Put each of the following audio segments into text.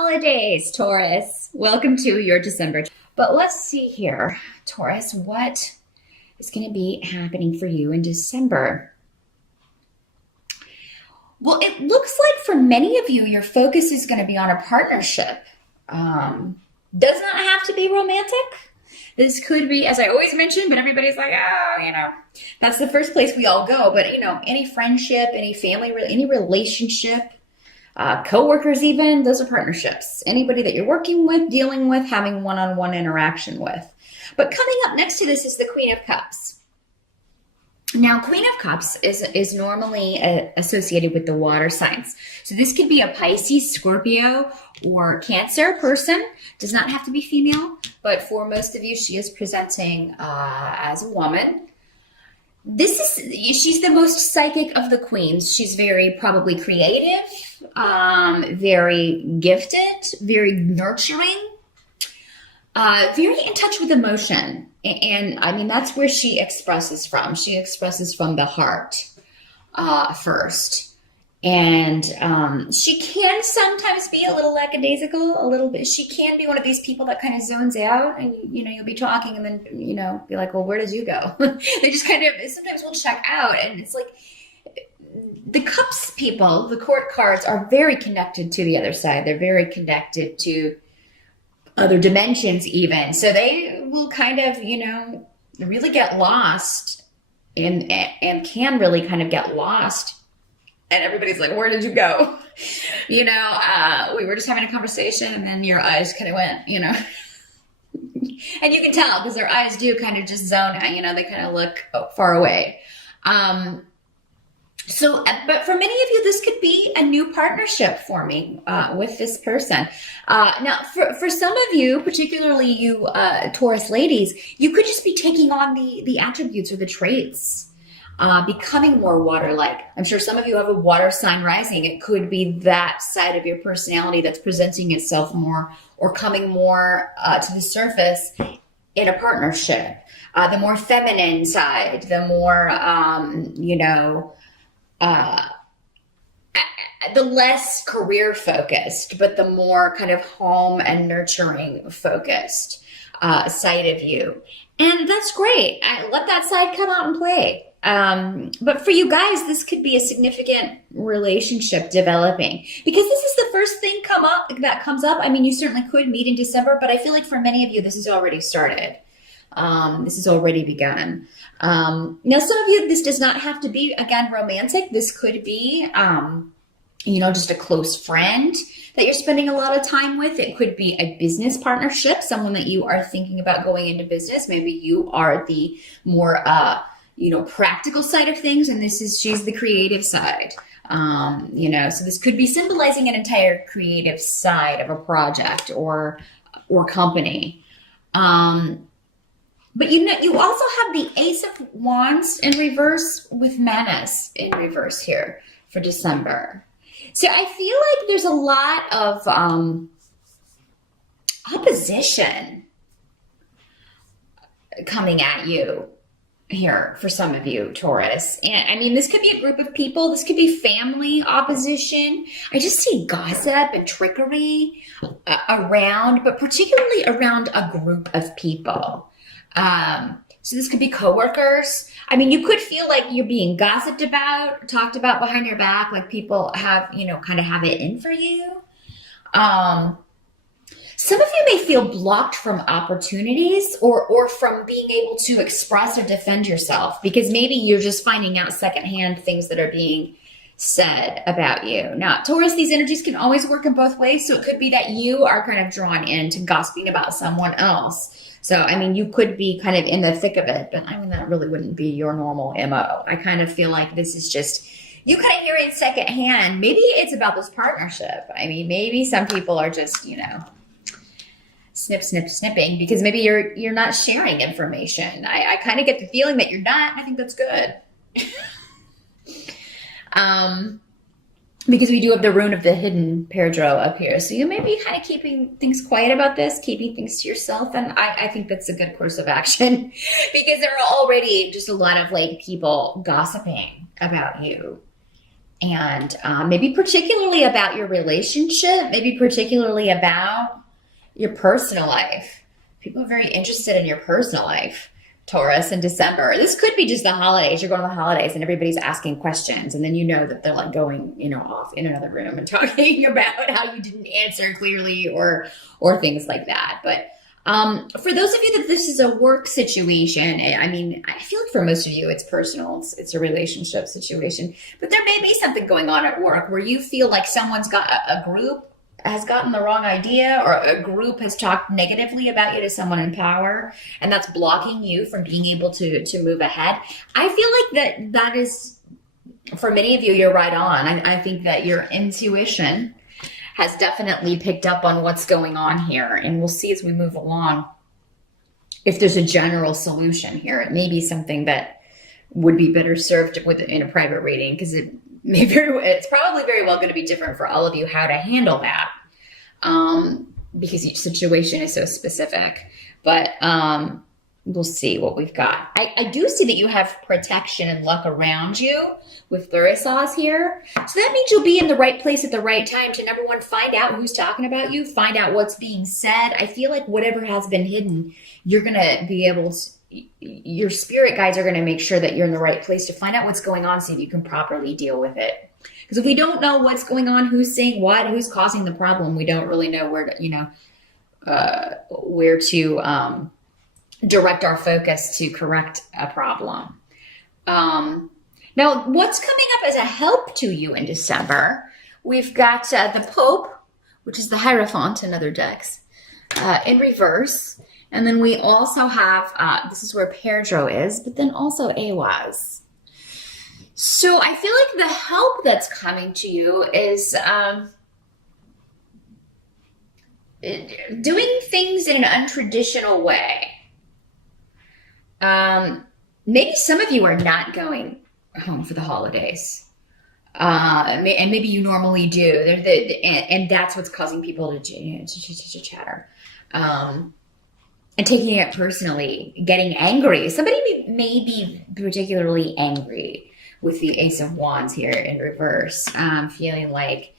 holidays, Taurus. Welcome to your December. But let's see here, Taurus, what is going to be happening for you in December? Well, it looks like for many of you, your focus is going to be on a partnership. Does not have to be romantic. This could be, as I always mention, but everybody's like, that's the first place we all go. But, any friendship, any family, any relationship, coworkers even, those are partnerships. Anybody that you're working with, dealing with, having one-on-one interaction with. But coming up next to this is the Queen of Cups. Now, Queen of Cups is normally associated with the water signs. So this could be a Pisces, Scorpio, or Cancer person. Does not have to be female, but for most of you, she is presenting as a woman. She's the most psychic of the queens. She's very probably creative, very gifted, very nurturing, very in touch with emotion. And I mean, that's where she expresses from. She expresses from the heart first. And she can sometimes be a little lackadaisical, a little bit. She can be one of these people that kind of zones out and, you'll be talking and then, be like, well, where did you go? They just kind of sometimes will check out. And it's like the cups people, the court cards are very connected to the other side. They're very connected to other dimensions even. So they will kind of, really get lost and can really kind of get lost. And everybody's like, where did you go? We were just having a conversation and then your eyes kind of went, and you can tell because their eyes do kind of just zone out, they kind of look far away. But for many of you, this could be a new partnership forming with this person. Now, for some of you, particularly you Taurus ladies, you could just be taking on the attributes or the traits, becoming more water-like. I'm sure some of you have a water sign rising. It could be that side of your personality that's presenting itself more or coming more to the surface in a partnership. The more feminine side, the more, the less career focused, but the more kind of home and nurturing focused side of you. And that's great. Let that side come out and play. But for you guys, this could be a significant relationship developing because this is the first thing that comes up. I mean, you certainly could meet in December, but I feel like for many of you, this has already started. This has already begun. Now, some of you, this does not have to be, again, romantic. This could be, just a close friend that you're spending a lot of time with. It could be a business partnership, someone that you are thinking about going into business. Maybe you are the more, practical side of things, and she's the creative side. So this could be symbolizing an entire creative side of a project or company. But you also have the Ace of Wands in reverse with Menace in reverse here for December. So I feel like there's a lot of opposition coming at you here for some of you, Taurus. And I mean, this could be a group of people. This could be family opposition. I just see gossip and trickery around, but particularly around a group of people. So this could be coworkers. I mean, you could feel like you're being gossiped about, talked about behind your back, like people have, kind of have it in for you. Some of you may feel blocked from opportunities or from being able to express or defend yourself because maybe you're just finding out secondhand things that are being said about you. Now, Taurus, these energies can always work in both ways. So it could be that you are kind of drawn into gossiping about someone else. So, I mean, you could be kind of in the thick of it, but I mean, that really wouldn't be your normal MO. I kind of feel like this is just, you kind of hear it secondhand. Maybe it's about this partnership. I mean, maybe some people are just, snipping because maybe you're not sharing information. I kind of get the feeling that you're not. I think that's good. Because we do have the rune of the hidden Pedro up here. So you may be kind of keeping things quiet about this, keeping things to yourself. And I think that's a good course of action because there are already just a lot of people gossiping about you. and maybe particularly about your relationship, maybe particularly about your personal life. People are very interested in your personal life, Taurus, in December. This could be just the holidays. You're going to the holidays and everybody's asking questions, and then you know that they're like going, off in another room and talking about how you didn't answer clearly or things like that. But for those of you that this is a work situation, I mean, I feel like for most of you, it's personal. It's a relationship situation, but there may be something going on at work where you feel like someone's got a group has gotten the wrong idea, or a group has talked negatively about you to someone in power, and that's blocking you from being able to move ahead. I feel like that is, for many of you, you're right on. I think that your intuition has definitely picked up on what's going on here, and we'll see as we move along if there's a general solution here. It may be something that would be better served in a private reading, because it's probably very well going to be different for all of you how to handle that, because each situation is so specific. But we'll see what we've got. I do see that you have protection and luck around you with Taurus here. So that means you'll be in the right place at the right time to, number one, find out who's talking about you, find out what's being said. I feel like whatever has been hidden, you're going to be able to, your spirit guides are going to make sure that you're in the right place to find out what's going on so you can properly deal with it. Because if we don't know what's going on, who's saying what, who's causing the problem, we don't really know where to, direct our focus to correct a problem. Now, what's coming up as a help to you in December? We've got the Pope, which is the Hierophant in other decks, in reverse. And then we also have, this is where Pedro is, but then also Awaz. So I feel like the help that's coming to you is doing things in an untraditional way. Maybe some of you are not going home for the holidays. And maybe you normally do. And that's what's causing people to chatter. And taking it personally, getting angry. Somebody may be particularly angry with the Ace of Wands here in reverse, feeling like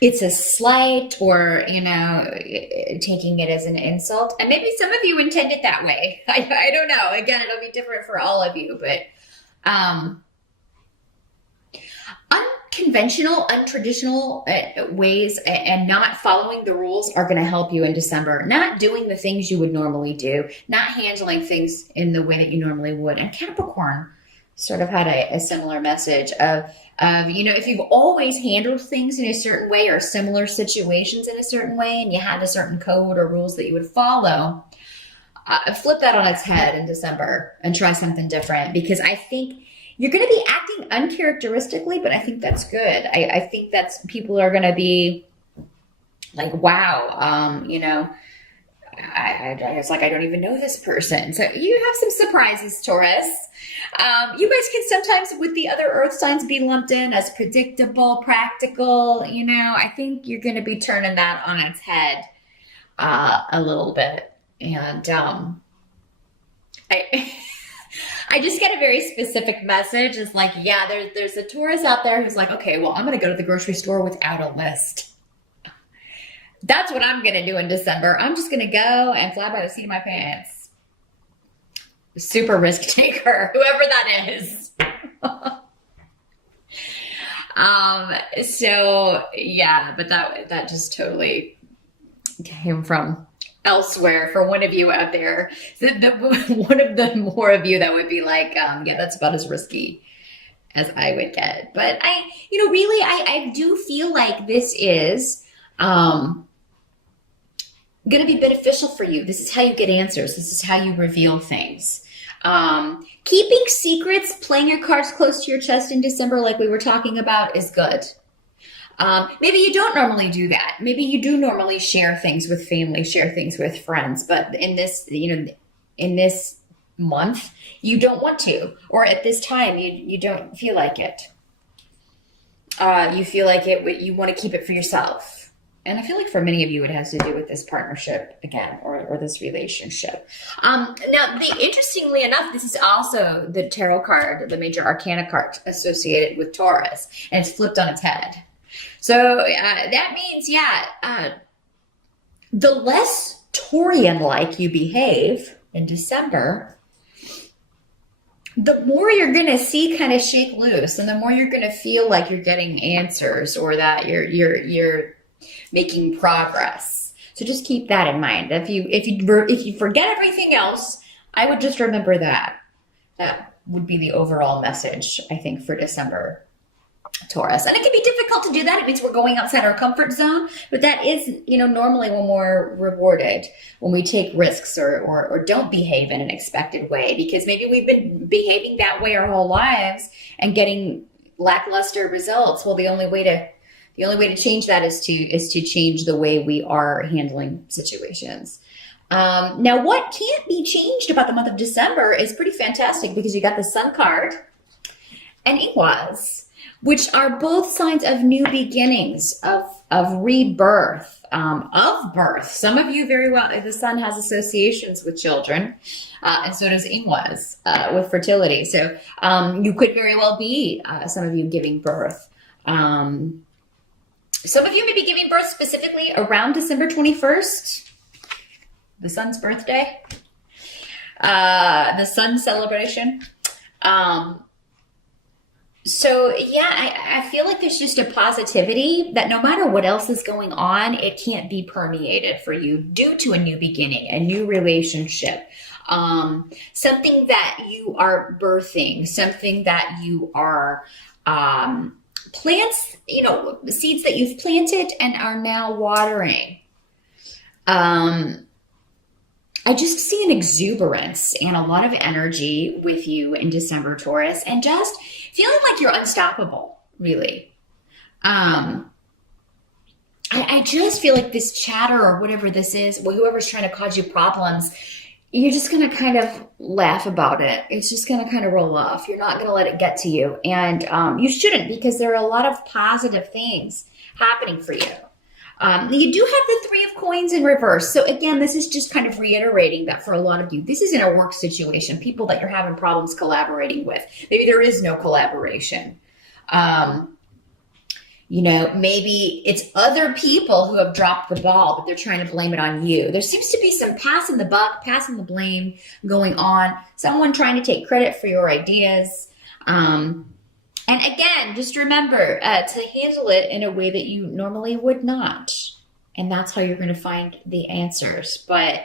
it's a slight, or, taking it as an insult. And maybe some of you intend it that way. I don't know. Again, it'll be different for all of you, but unconventional, untraditional ways and not following the rules are going to help you in December. Not doing the things you would normally do, not handling things in the way that you normally would. And Capricorn sort of had a similar message of, if you've always handled things in a certain way or similar situations in a certain way, and you had a certain code or rules that you would follow, flip that on its head in December and try something different, because I think you're going to be acting uncharacteristically, but I think that's good. I think that's, people are going to be like, wow, it's like, I don't even know this person. So you have some surprises, Taurus. You guys can sometimes, with the other earth signs, be lumped in as predictable, practical. I think you're going to be turning that on its head a little bit. And I just get a very specific message. It's like, yeah, there's a Taurus out there who's like, okay, well, I'm going to go to the grocery store without a list. That's what I'm going to do in December. I'm just going to go and fly by the seat of my pants. Super risk taker, whoever that is. So yeah, but that just totally came from elsewhere for one of you out there. One of the more of you that would be like, yeah, that's about as risky as I would get. But I do feel like this is going to be beneficial for you. This is how you get answers. This is how you reveal things. Keeping secrets, playing your cards close to your chest in December, like we were talking about, is good. Maybe you don't normally do that. Maybe you do normally share things with family, share things with friends, but in this, in this month, you don't want to, or at this time, you don't feel like it. You feel like you want to keep it for yourself. And I feel like for many of you, it has to do with this partnership again, or this relationship. Now, interestingly enough, this is also the tarot card, the major arcana card associated with Taurus, and it's flipped on its head. So that means, the less Taurian-like you behave in December, the more you're going to see kind of shake loose, and the more you're going to feel like you're getting answers, or that you're making progress. So just keep that in mind. If you forget everything else, I would just remember that. That would be the overall message, I think, for December, Taurus. And it can be difficult to do that. It means we're going outside our comfort zone, but that is, normally when we're rewarded, when we take risks or don't behave in an expected way, because maybe we've been behaving that way our whole lives and getting lackluster results. Well, the only way to change that is to change the way we are handling situations. Now, what can't be changed about the month of December is pretty fantastic, because you got the Sun card and Iwas, which are both signs of new beginnings, of rebirth, of birth. Some of you very well, the Sun has associations with children, and so does Iwas with fertility. So you could very well be, some of you, giving birth. Some of you may be giving birth specifically around December 21st, the Sun's birthday, the Sun celebration. So yeah, I feel like there's just a positivity that no matter what else is going on, it can't be permeated for you due to a new beginning, a new relationship, something that you are birthing, something that you are, plants, seeds that you've planted and are now watering. I just see an exuberance and a lot of energy with you in December, Taurus, and just feeling like you're unstoppable, really. I just feel like this chatter or whatever this is, whoever's trying to cause you problems, you're just going to kind of laugh about it. It's just going to kind of roll off. You're not going to let it get to you. And you shouldn't, because there are a lot of positive things happening for you. You do have the Three of Coins in reverse. So again, this is just kind of reiterating that for a lot of you, this is in a work situation, people that you're having problems collaborating with. Maybe there is no collaboration. Maybe it's other people who have dropped the ball, but they're trying to blame it on you. There seems to be some passing the buck, passing the blame going on. Someone trying to take credit for your ideas. And again, just remember to handle it in a way that you normally would not. And that's how you're going to find the answers. But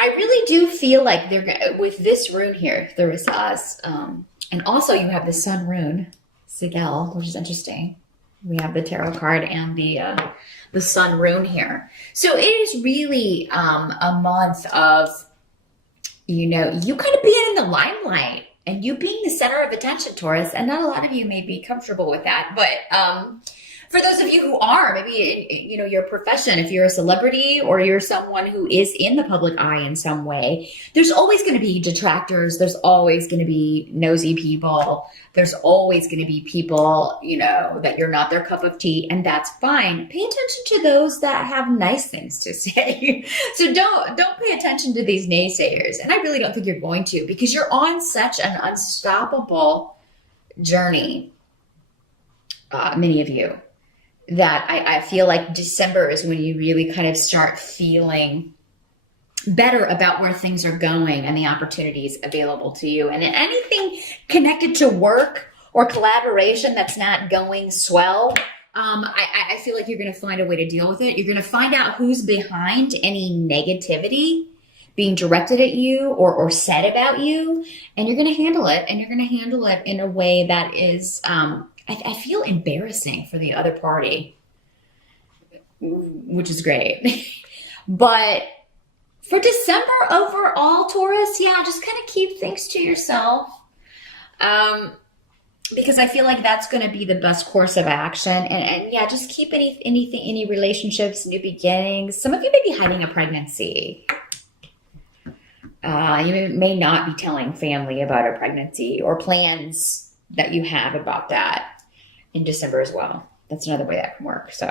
I really do feel like with this rune here, there is us. And also you have the Sun rune, Sigel, which is interesting. We have the tarot card and the Sun rune here. So it is really a month of, you kind of being in the limelight. And you being the center of attention, Taurus, and not a lot of you may be comfortable with that, but for those of you who are, maybe, your profession, if you're a celebrity or you're someone who is in the public eye in some way, there's always going to be detractors. There's always going to be nosy people. There's always going to be people, that you're not their cup of tea, and that's fine. Pay attention to those that have nice things to say. So don't pay attention to these naysayers. And I really don't think you're going to, because you're on such an unstoppable journey, many of you, that I feel like December is when you really kind of start feeling better about where things are going and the opportunities available to you. And anything connected to work or collaboration that's not going swell, I feel like you're going to find a way to deal with it. You're going to find out who's behind any negativity being directed at you or said about you, and you're going to handle it. And you're going to handle it in a way that is, I feel, embarrassing for the other party, which is great. But for December overall, Taurus, just kind of keep things to yourself. Because I feel like that's going to be the best course of action. And just keep any relationships, new beginnings. Some of you may be hiding a pregnancy. You may not be telling family about a pregnancy or plans that you have about that in December as well. That's another way that can work. So,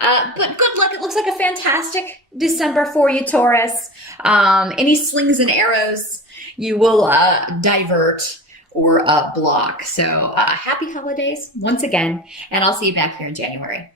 but good luck. It looks like a fantastic December for you, Taurus. Any slings and arrows you will divert or block. So happy holidays once again, and I'll see you back here in January.